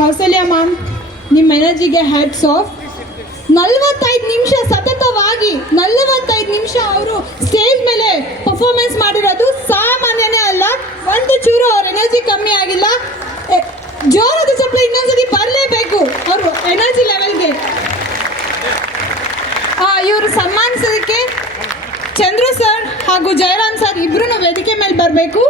Kausalya ma'am, ನಿಮ್ಮ ಎನರ್ಜಿಗೆ hats off. 45 ನಿಮಿಷ ಸತತವಾಗಿ 45 ನಿಮಿಷ ಅವರು ಸ್ಟೇಜ್ ಮೇಲೆ ಪರ್ಫಾರ್ಮೆನ್ಸ್ ಮಾಡಿರೋದು ಸಾಮಾನ್ಯನೇ ಅಲ್ಲ. ಒಂದು ಚೂರು ಅವ್ರ ಎನರ್ಜಿ ಕಮ್ಮಿ ಆಗಿಲ್ಲ. ಜೋರದ ಚಪ್ಪಲಿ ಇನ್ನೊಂದ್ಸತಿ ಬರಲೇಬೇಕು ಅವರು ಎನರ್ಜಿ ಲೆವೆಲ್ಗೆ. ಇವರು ಸನ್ಮಾನಿಸೋದಕ್ಕೆ ಚಂದ್ರು ಸರ್ ಹಾಗೂ ಜಯರಾಮ್ ಸರ್ ಇಬ್ರು ವೇದಿಕೆ ಮೇಲೆ ಬರಬೇಕು.